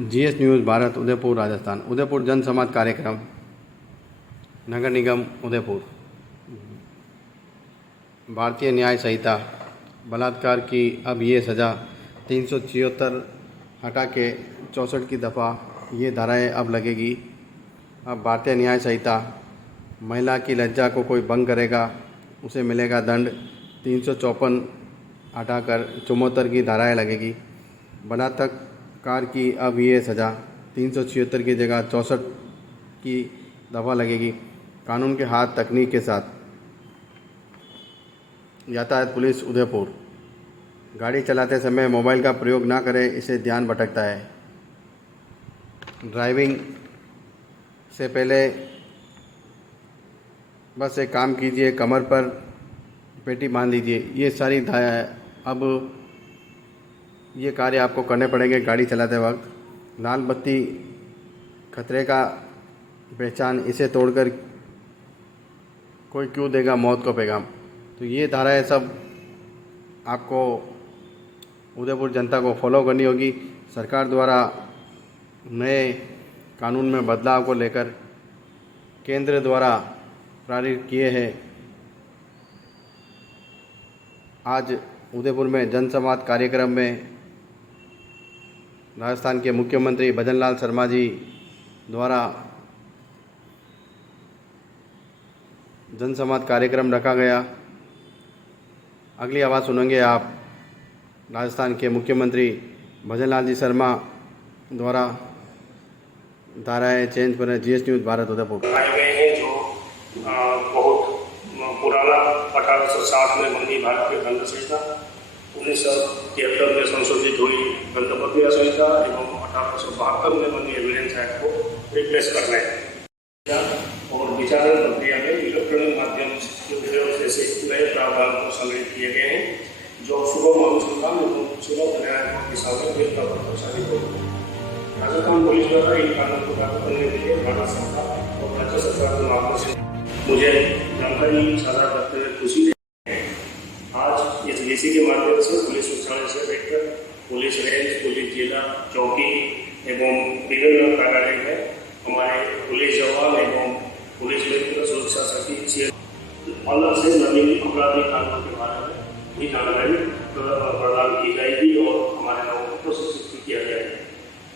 GS news Bharat Udaipur Rajasthan. Udaipur जन संवाद कार्यक्रम नगर निगम उदयपुर। भारतीय न्याय संहिता बलात्कार की अब ये सज़ा 376 हटा के 64 की दफ़ा ये धाराएं अब लगेगी। अब भारतीय न्याय संहिता महिला की लज्जा को कोई भंग करेगा उसे मिलेगा दंड 354 हटाकर 74 की धाराएं लगेगी। बलात्कार की अब ये सज़ा 376 की जगह 64 की दफ़ा लगेगी। कानून के हाथ तकनीक के साथ। यातायात पुलिस उदयपुर। गाड़ी चलाते समय मोबाइल का प्रयोग ना करें, इससे ध्यान भटकता है। ड्राइविंग से पहले बस एक काम कीजिए, कमर पर पेटी बांध लीजिए। ये सारी अब ये कार्य आपको करने पड़ेंगे गाड़ी चलाते वक्त। लाल बत्ती खतरे का पहचान, इसे तोड़कर कोई क्यों देगा मौत को पैगाम। तो ये धाराएं सब आपको उदयपुर जनता को फॉलो करनी होगी। सरकार द्वारा नए कानून में बदलाव को लेकर केंद्र द्वारा पारित किए हैं। आज उदयपुर में जनसंवाद कार्यक्रम में राजस्थान के मुख्यमंत्री भजनलाल शर्मा जी द्वारा जनसंवाद कार्यक्रम रखा गया। अगली आवाज़ सुनेंगे आप राजस्थान के मुख्यमंत्री भजनलाल जी शर्मा द्वारा धाराएं चेंज पर जीएस न्यूज़ भारत उदयपुर। बनाए गए हैं जो बहुत पुराना 1860 में बनी भारतीय दंड संहिता, 1973 में संशोधित हुई दंड प्रक्रिया संहिता एवं 1872 में बनी एविडेंस एक्ट को रिप्लेस करना है और विचारण प्रक्रिया में इलेक्ट्रॉनिक माध्यम जैसे नए प्रावधान को सम्मिलित किए गए हैं जो सुगम अनुसंधान एवं सुलभ न्याय दिशा में बेहतर प्रभावशाली होगी। राजस्थान पुलिस द्वारा इन कानून को लागू करने के लिए भारत सरकार और राज्य सरकार के माध्यम से मुझे जानकारी साझा करते हुए खुशी है। आज इस वीसी के माध्यम से पुलिस मुख्यालय से लेकर पुलिस रेंज, पुलिस जिला, चौकी एवं विभिन्न कार्यालय में हमारे पुलिस जवान एवं पुलिस मित्र सुरक्षा सखी अलग से नवीन अपराधी कानून के बारे में भी जानकारी प्रदान की जाएगी और हमारे लोगों को शिक्षित किया जाएगा।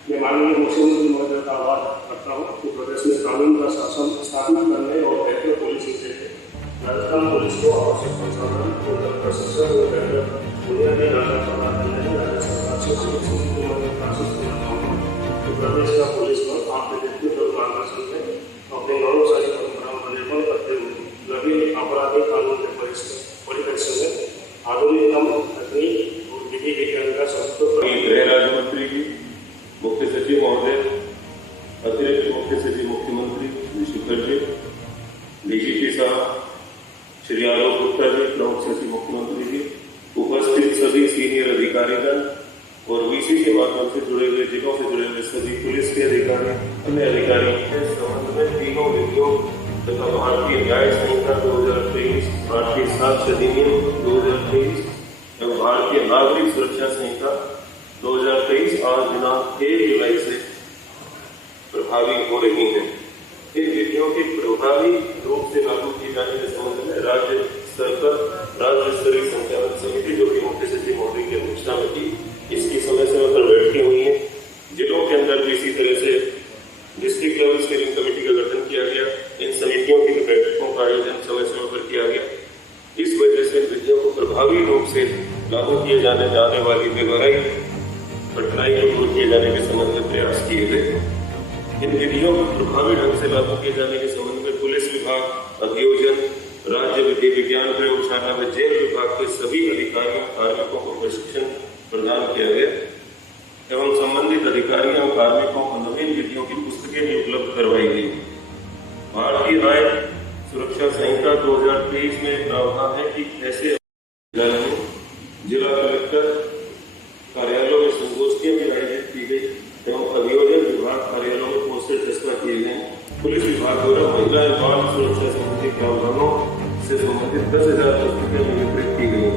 मैं माननीय मुख्यमंत्री महोदय का आभार करता हूँ कि प्रदेश में कानून का शासन स्थापित करने और बेहतर पुलिस से राजस्थान पुलिस को आवश्यक संसाधन और प्रशिक्षण और बेहतर बुनियादी ढांचा प्रदान करने में राज्य सरकार से प्रदेश का पुलिस बल आपके व्यक्तिगत और मार्गदर्शन में अपने गौरवशाली परंपराओं पर निर्भर करते हुए नवीन आपराधिक कानून के परिप्रेक्ष्य में आधुनिकतम तकनीक और विधि विज्ञान का गृह राज्य मंत्री जी, मुख्य सचिव महोदय, अतिरिक्त मुख्य सचिव मुख्यमंत्री श्री शेखर जी, डीजीपी साहब श्री आलोक गुप्ता जी, प्रमुख सचिव मुख्यमंत्री जी, उपस्थित सभी सीनियर अधिकारीगण और वीसी के माध्यम से जुड़े हुए जिलों से जुड़े हुए सभी पुलिस के अधिकारी, अन्य अधिकारी के संबंध में तीनों विधियों तथा भारतीय न्याय संहिता 2023, भारतीय साक्ष्य अधिनियम 2023 एवं भारतीय नागरिक सुरक्षा संहिता 2023 आज दिनांक 1 जुलाई से प्रभावी हो रही हैं। इन विधियों के प्रभावी रूप से लागू किए जाने के संबंध में राज्य स्तर पर राज्य स्तरीय संचालन समिति जो कि मुख्य सचिव महोदय की अध्यक्षता में थी, इसकी समय समय पर बैठकें हुई हैं। जिलों के अंदर भी इसी तरह से डिस्ट्रिक्ट लेवल स्टीयरिंग कमेटी का गठन किया गया। इन समितियों की बैठकों का आयोजन समय समय पर किया गया। इस वजह से विधियों को प्रभावी रूप से लागू किए जाने वाली बेवराई कठिनाई को दूर किए जाने के संबंध में प्रयास किए गए। इन विधियों को प्रभावी ढंग से लागू किए जाने के संबंध में पुलिस विभाग, अभियोजन, राज्य विधि विज्ञान प्रयोगशाला व जेल विभाग के सभी अधिकारियों कार्मिकों को प्रशिक्षण प्रदान किया गया एवं संबंधित अधिकारियों और कार्मिकों को नवीन विधियों की पुस्तकें भी उपलब्ध करवाई गई। भारतीय न्याय सुरक्षा संहिता 2023 में प्रावधान है कि ऐसे जिला कलेक्टर कार्यालयों में संगोष्ठियां भी आयोजित की गई एवं अभियोजन विभाग कार्यालयों में पोस्टर चस्पा किए गए। पुलिस विभाग द्वारा महिला एवं बाल सुरक्षा संबंधी प्रावधानों से संबंधित 10,000 पुस्तकें वितरित की गई।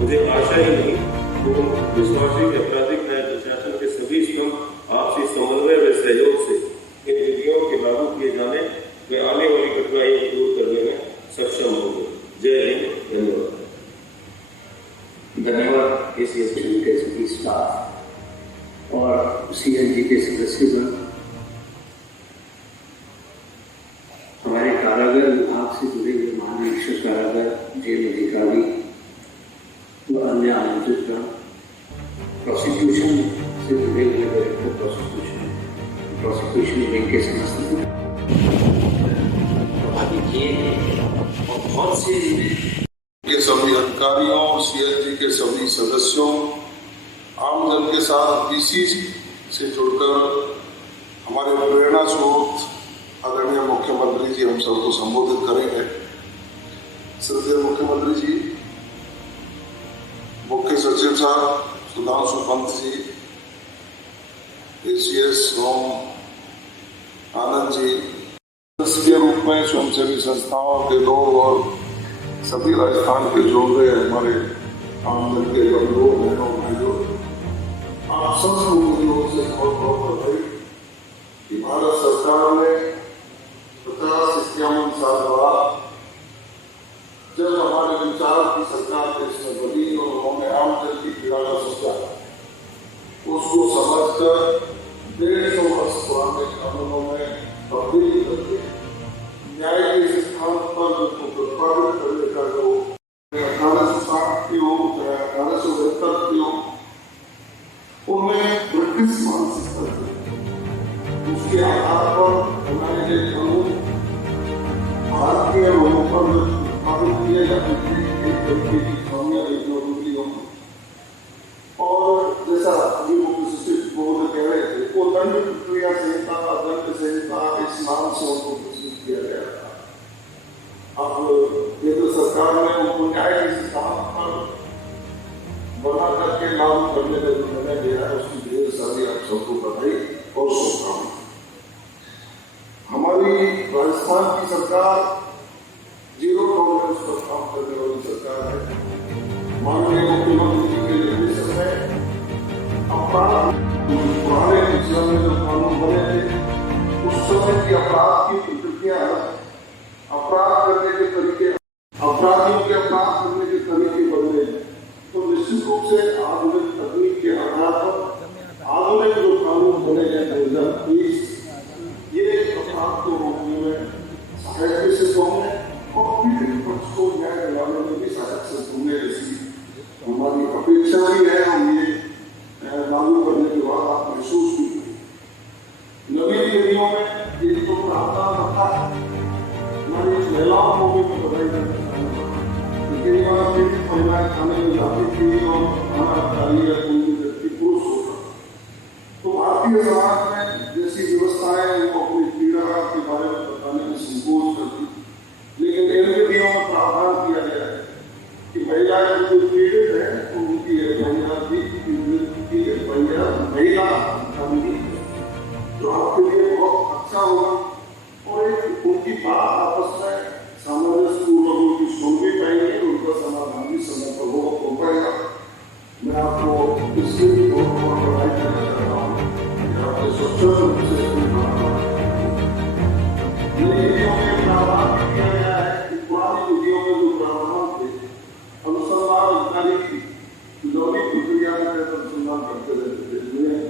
मुझे आशा ही नहीं पूर्ण विश्वास है कि आपराधिक न्याय प्रशासन के सभी स्तंभ आपसी सहयोग से इन विधियों के लागू किए जाने व आने वाली कठिनाइयों को दूर करने में सक्षम होंगे। जय हिंद, धन्यवाद। धन्यवाद एसीएसटी के सभी स्टाफ और सीएनजी के सदस्यगण। हमारे कारागार विभाग से जुड़े हुए महानिरीक्षक कारागार, जेल अधिकारी व अन्य आमंत्रित गण, प्रोसिक्यूशन से जुड़े हुए डायरेक्टर प्रोसिक्यूशन विंग के समस्त और बहुत से के सभी अधिकारियों, सीएनजी के सभी सदस्यों, आमजन के साथ डीसी से जुड़कर हमारे प्रेरणा स्रोत आदरणीय मुख्यमंत्री जी हम सबको संबोधित करेंगे। श्रद्धेय मुख्यमंत्री जी, मुख्य सचिव साहब सुधांशु पंत जी, एसीएस ओम आनंद जी, के रूप में स्वयंसेवी संस्थाओं के लोग और सभी राजस्थान के जो हुए हमारे आमजन के बंधुओं बहनों भाइयों, आप सब लोगों की ओर से बहुत बहुत बधाई कि भारत सरकार ने 50-51 साल बाद जब हमारे विचार की सरकार देश में बनी और उन्होंने आमजन की पीड़ा का सोचा, उसको समझकर 150 वर्ष पुराने कानूनों में तब्दीली करके न्याय के स्थान पर प्रतिपादित करने का जो 1860 की हो, 1872 की हो, उन्हें ब्रिटिश मानसिकता थी। उसके आधार पर बनाए गए कानून भारतीय लोगों पर प्रतिपादित किए जाते थे एक तरीके की खामियां देखने को। और जैसा अभी मुख्य सचिव बोल कह रहे थे, वो दंड प्रक्रिया संहिता, दंड संहिता इस नाम से उनको प्रस्तुत किया गया था। अब केंद्र सरकार ने उनको न्याय के सिद्धांत पर बना करके लागू करने का निर्णय लिया है, उसकी ढेर सारी आप सबको बधाई और शुभकामनाएं। हमारी राजस्थान की सरकार जीरो टॉलरेंस पर काम करने वाली सरकार है। माननीय मुख्यमंत्री जी के निर्देशन में अपराध पुराने पिछले में जो कानून बने थे, उस समय की अपराध की प्रक्रिया, अपराध करने के तरीके, अपराधियों के अपराध करने के तरीके बदले। तो निश्चित रूप से आधुनिक तकनीक के आधार पर आधुनिक जो कानून बने हैं 2020, ये अपराध को रोकने में सहायक सिद्ध होंगे और पीड़ित पक्ष को न्याय दिलाने में भी सहायक सिद्ध होंगे। ऐसी हमारी अपेक्षा भी है और ये लागू करने के बाद आप महसूस भी करें। नवीन विधियों में ये तो प्रावधान रखा, हमारी महिलाओं को भी बधाई देना चाहूँगा। पीड़ित महिलाएं खाने में जाती थी और खाना खाई या कोई भी व्यक्ति पुरुष होता, तो भारतीय समाज में जैसी व्यवस्थाएं वो अपनी पीड़ा के बारे में बताने में संकोच करती, लेकिन इन विधियों में प्रावधान किया गया है कि महिलाएं जो पीड़ित है तो उनकी महिला जो आपके लिए बहुत अच्छा होगा और एक उनकी बात आपस में सामंजस्य पूर्वक उनकी सुन भी पाएंगे, उनका समाधान भी समय पर हो पाएगा। मैं आपको इसलिए भी बहुत बहुत बधाई देना चाहता हूँ कि आपने स्वच्छ रूप से विधियों में प्रावधान किया गया है कि पुरानी विधियों में जो प्रावधान थे, अनुसंधान अधिकारी की लंबी प्रक्रिया में अनुसंधान करते रहते थे, जिन्हें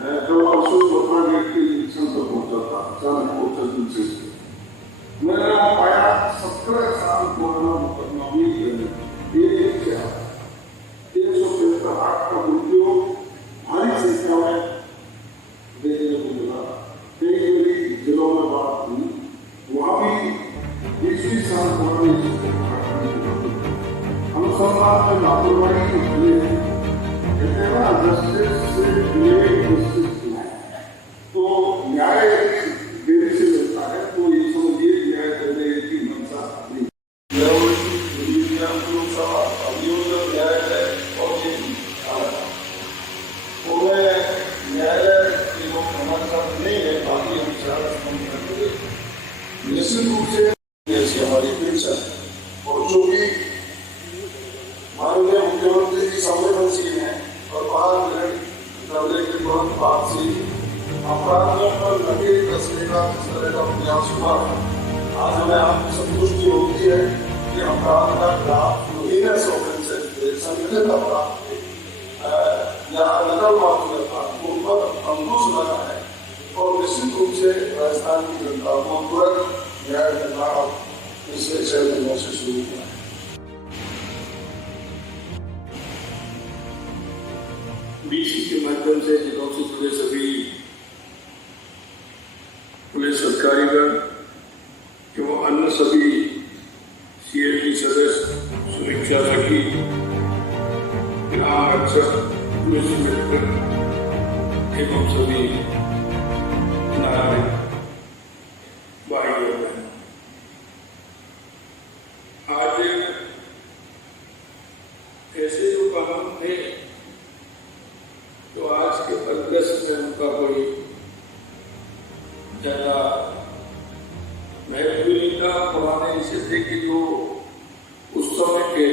जब अवसर पत्रा गेट के निरीक्षण पर पहुंचा था, अचानक पोर्टल से मैंने पाया 17 साल पुराना मुकदमा भी 158 का वीडियो भारी संख्या में देखने को मिला। कई मेरी जिलों में बात हुई, वहाँ भी 20 साल पुरानी अनुसंधान में लापरवाही कहते हैं ना, जस्टिस से तो न्याय देरी से मिलता है, तो ये समझिए न्याय करने की मंशा नहीं। अभियोजन न्यायालय और न्यायालय के लोग हमारे साथ नहीं है, बाकी विचार निश्चित रूप से ऐसी हमारी अपेक्षा है। और जो भी माननीय मुख्यमंत्री जी संवेदनशील हैं और बाहर के तुरंत बात से अपराधियों पर नकेल कसने का जिस तरह का प्रयास हुआ, आज हमें आपकी संतुष्टि होती है कि अपराध का ग्राफ हीनस ऑफेंसेस संगठित अपराध या नकल माफी अपराध उन पर अंकुश लगा है और निश्चित रूप से राजस्थान की जनता को तुरंत न्याय करना पिछले 6 महीनों से शुरू हुआ है। बीसी के माध्यम से जिलों से जुड़े सभी पुलिस अधिकारीगण एवं अन्य सभी सीएलपी सदस्य समीक्षा रखी, ग्राम रक्षक, पुलिस मित्र एवं सभी नागरिक भाइयों बहनों, आज ऐसे जो कानून थे तो आज के परिदृश्य में उनका कोई ज्यादा महत्व नहीं था। पुराने ऐसे थे कि जो उस समय के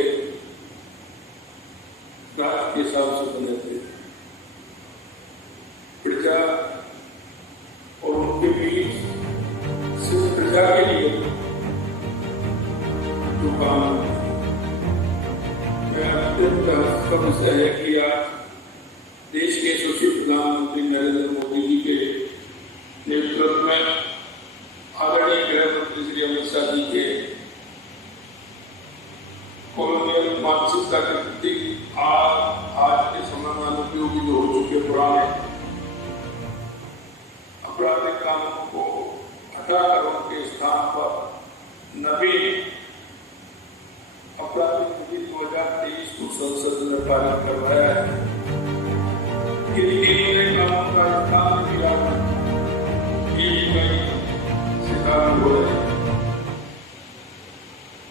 राज के हिसाब से बने थे, प्रजा और उनके बीच सिर्फ प्रजा के लिए जो काम मैं अत्यंत हर्ष का विषय है कि आज देश के यशस्वी प्रधानमंत्री नरेंद्र मोदी जी के नेतृत्व में आदरणीय गृह मंत्री श्री अमित शाह जी के कॉलोनियल मानसिकता के प्रति आज के समय में अनुपयोगी जो हो चुके पुराने आपराधिक कानूनों को हटाकर उनके स्थान पर नवीन आपराधिक नीति 2023 को संसद ने पारित करवाया है। कानून का स्थान मिला सिद्धांत हो रहे।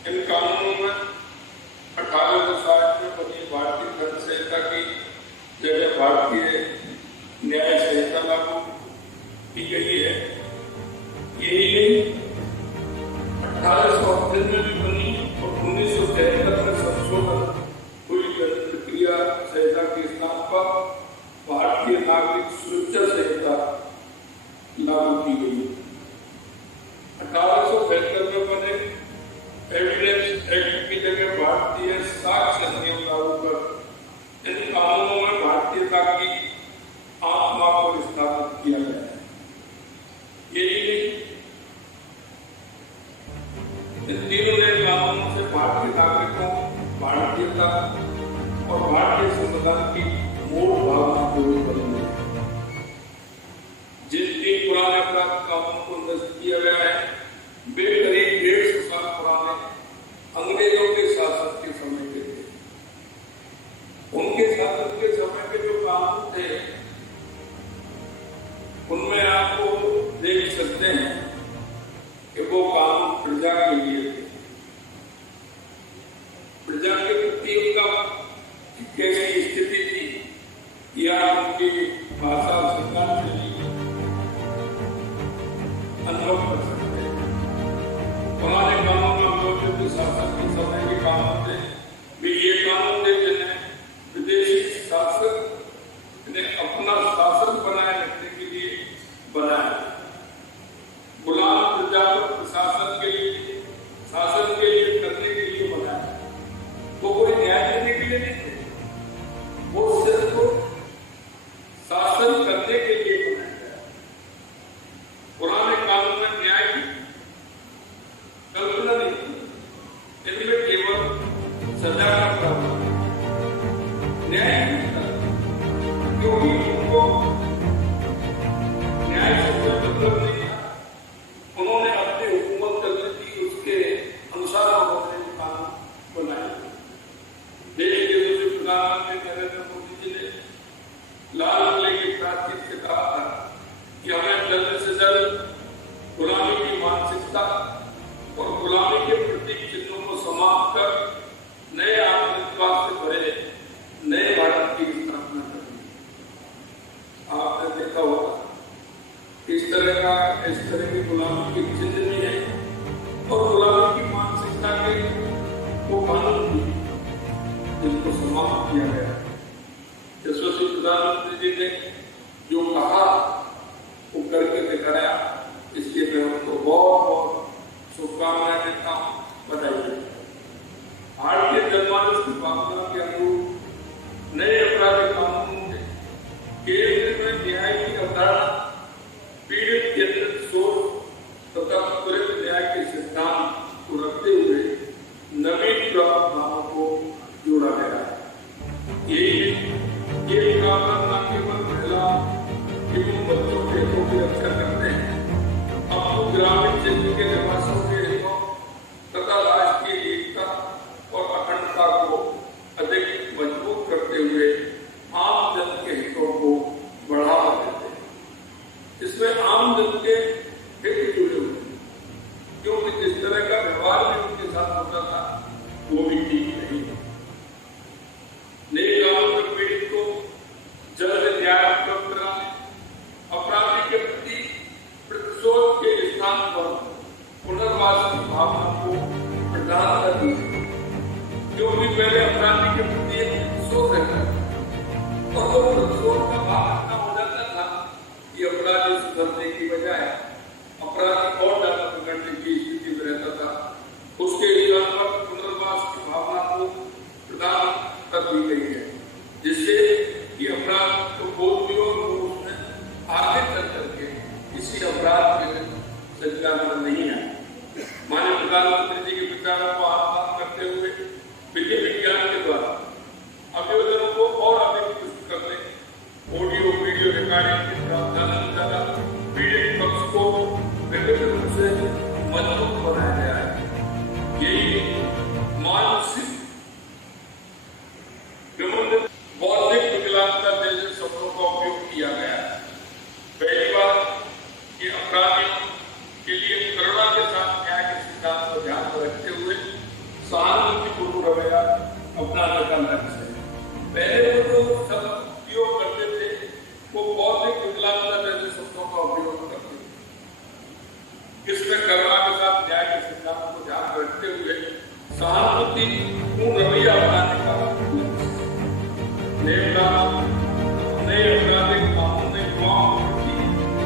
इन कानूनों में 1860 में बनी भारतीय दंड संहिता की जगह भारतीय न्याय संहिता लागू की गई है। यही नहीं, 1898 में भी बनी और 1973 में संशोधन हुई दंड प्रक्रिया संहिता के स्थान पर भारतीय नागरिक सुरक्षा संहिता लागू की गई। 1875 में बने एविडेंस एक्ट की जगह भारतीय साक्ष्य अधिनियम लागू कर इन कानूनों में भारतीयता की आत्मा को स्थापित किया गया है। यही नहीं, इन तीनों नए कानूनों से भारतीय नागरिकों, भारतीयता और भारतीय संविधान की मूल भावना को भी बदलने जिन 3 पुराने अपराध कानून को नष्ट किया गया है वे करीब 150 साल पुराने अंग्रेजों के शासन के समय के थे। उनके शासन के समय के जो कानून थे उनमें आपको देख सकते हैं कि वो कानून प्रजा के लिए थे। प्रजा के प्रति उनका कैसी स्थिति थी या उनकी भाषा संज्ञान के लिए अनुभव कर सकते हैं। पुराने कानून में अंग्रेजों के शासन के समय के कानून थे, वे ये कानून थे जिन्हें विदेशी शासक ने अपना शासन बनाए रखने के लिए बनाया। गुलाम प्रजा पर प्रशासन के लिए, शासन के लिए करने के लिए बनाया। वो कोई न्याय देने के लिए नहीं थे, वो सिर्फ शासन करने के लिए बनाया गया। पुराने कानून में न्याय की कल्पना नहीं थी, इनमें केवल सजा का प्रावधान, न्याय नहीं था, क्योंकि उनको न्याय से मतलब नहीं था। उन्होंने अपनी हुकूमत करने की उसके अनुसार उन्होंने कानून बनाए। देश के दूसरे प्रधानमंत्री नरेंद्र मोदी जी ने लाल किले की बातचीत से कहा था कि हमें जल्द से जल्द गुलामी की मानसिकता और गुलामी के प्रतीक चिन्हों को समाप्त कर नए आत्मविश्वास से भरे नए भारत की स्थापना करनी। आपने देखा होगा इस तरह की गुलामी के चिन्ह भी है और गुलामी की मानसिकता के वो कानून भी जिनको समाप्त किया गया। यशस्वी प्रधानमंत्री जी ने जो कहा प्रधानता दी, क्योंकि पहले अपराधी के प्रति एक सोच रहता था और वो सोच का भाव इतना हो जाता था कि अपराधी सुधरने की बजाय अपराधी और ज्यादा बिगड़ने की स्थिति में रहता था। उसके स्थान पर पुनर्वास की भावना को प्रदान कर दी गई है, जिससे कि अपराध को बोध भी और उसमें आगे तक करके किसी अपराध के संचालन नहीं है। माननीय प्रधानमंत्री जी के विचारों को आत्मा करते हुए विधि विज्ञान के द्वारा आवेदनों को और अधिक विस्तृत करने, ऑडियो वीडियो रिकॉर्डिंग के प्रावधान द्वारा पीड़ित पक्ष को व्यक्तिगत रूप से मजबूत बनाया गया है। यही मानसिक बौद्धिक विकलांगता जैसे शब्दों का उपयोग किया गया है। पहली बार ये अपराधियों के लिए करुणा के साथ न्याय के सिद्धांत को ध्यान में रखते हुए सहानुभूतिपूर्ण रवैया अपनाने का लक्ष्य है। पहले वो जो शब्द उपयोग करते थे वो बौद्धिक विकलांगता जैसे शब्दों का उपयोग करते थे। इसमें करुणा के साथ न्याय के सिद्धांत को ध्यान में रखते हुए सहानुभूतिपूर्ण रवैया अपनाने का नए आपराधिक मामलों में युवाओं की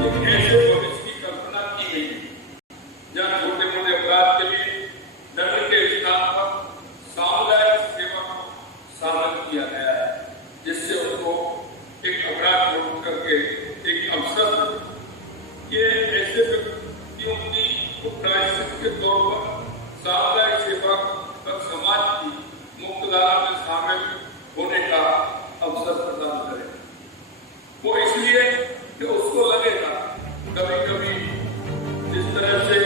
एक ऐसे भविष्य की कल्पना की गई है जहाँ छोटे मोटे अपराध के लिए दंड के स्थान पर सामुदायिक सेवा को शामिल किया गया है, जिससे उनको एक अपराध रोक करके एक अवसर ये ऐसे व्यक्तियों की प्रायश्चित के तौर पर सामुदायिक सेवा तक समाज की मुख्यधारा में शामिल होने का अवसर प्रदान करें। वो इसलिए कि उसको लगेगा कभी कभी जिस तरह से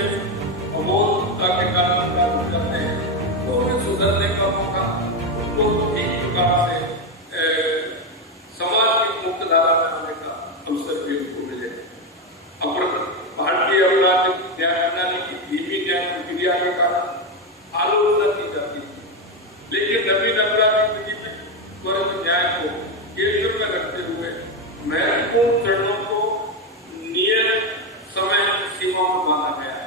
अबोधता के कारण अपराध करते हैं तो उन्हें सुधरने का मौका उनको ठीक प्रकार से समाज की मुख्य धारा में आने का अवसर भी उनको मिले। भारतीय अपराधिक न्याय प्रणाली की धीमी न्याय प्रक्रिया के कारण आलोचना की जाती है, लेकिन नवीन अपराधिक विधि में त्वरित न्याय को केंद्र में रखते हुए महत्वपूर्ण चरणों को नियत समय सीमा में माना गया है।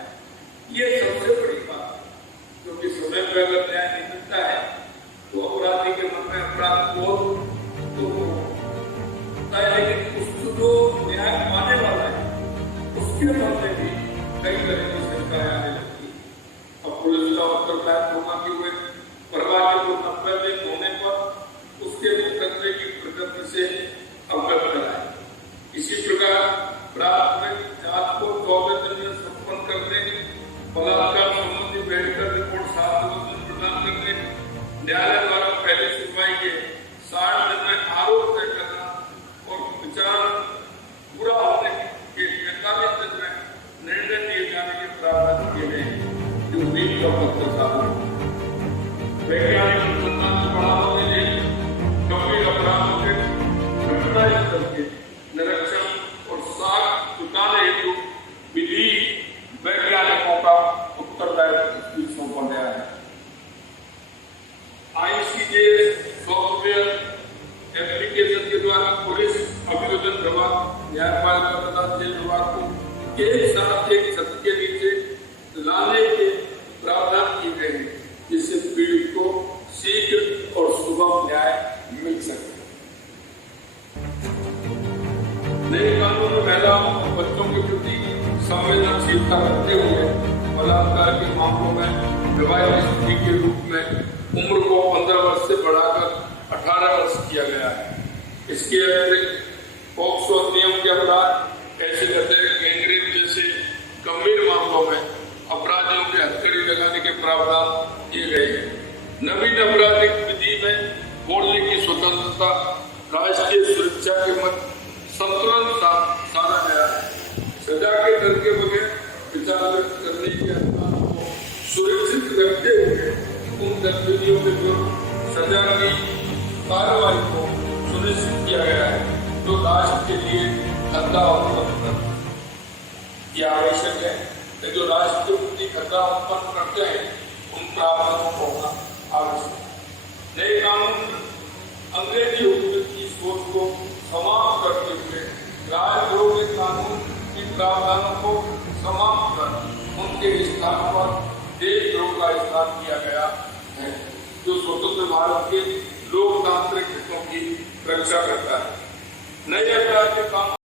ये सबसे बड़ी बात है, क्योंकि समय पर अगर न्याय नहीं मिलता है तो अपराधी के मन में अपराध बोध तो होता है, लेकिन उसको जो न्याय पाने वाला है उसके मन में भी कई तरह की शंकाएं आने लगती है। अब पुलिस का उत्तरदायित्व होगा कि वे प्रभावी को 90 दिन होने पर उसके मुकदमे की प्रगति से अवगत कराए। इसी प्रकार प्राथमिक जांच को 14 दिन में संपन्न करने, बलात्कार संबंधी मेडिकल रिपोर्ट 7 दिन में प्रदान करने, न्यायालय द्वारा पहले सुनवाई के 60 दिन में आरोप तय करना और विचार पूरा होने के 45 दिन में निर्णय दिए जाने के प्रावधान किए गए हैं, जो नीति का पत्र साधन वैज्ञानिक अनुसंधान को बढ़ावा देने, गंभीर अपराधों के घटनास्थल के निरीक्षण और साक्ष्य जुटाने हेतु विधि वैज्ञानिकों का उत्तरदायित्व सौंपा गया है। ICJ सॉफ्टवेयर एप्लीकेशन के द्वारा पुलिस, अभियोजन विभाग, न्यायपालिका तथा जेल विभाग को एक साथ एक छत के नीचे लाने के प्रावधान किए गए हैं, जिससे पीड़ित को शीघ्र और सुगम न्याय मिल सके। नए कानून में महिलाओं और बच्चों के प्रति संवेदनशीलता रखते हुए बलात्कार के मामलों में विवाहित स्त्री के रूप में उम्र को 15 वर्ष से बढ़ाकर 18 वर्ष किया गया है। इसके अतिरिक्त पॉक्सो अधिनियम के अपराध, ऐसे गैंगरेप जैसे गंभीर मामलों में अपराधियों के हथकड़ी लगाने के प्रावधान किए गए हैं। नवीन आपराधिक विधि में बोलने की स्वतंत्रता, राष्ट्रीय सुरक्षा के मध्य संतुलन साधा गया है। सजा के डर के बगैर विचार व्यक्त करने के अधिकार को सुरक्षित रखते हुए उन गतिविधियों के विरुद्ध सजा की कार्रवाई को सुनिश्चित किया गया है जो राष्ट्र के लिए खतरा उत्पन्न करते हैं। आवश्यक है कि जो राष्ट्र के प्रति खतरा उत्पन्न करते हैं उन प्रावधानों को होना आवश्यक है। नए कानून अंग्रेजी हुकूमत की सोच को समाप्त करते हुए राजद्रोह के कानून की प्रावधानों को समाप्त कर उनके स्थान पर देशद्रोह का प्रदान किया गया है, जो स्वतंत्र भारत के लोकतांत्रिक हितों की रक्षा करता है। नए अवतार के काम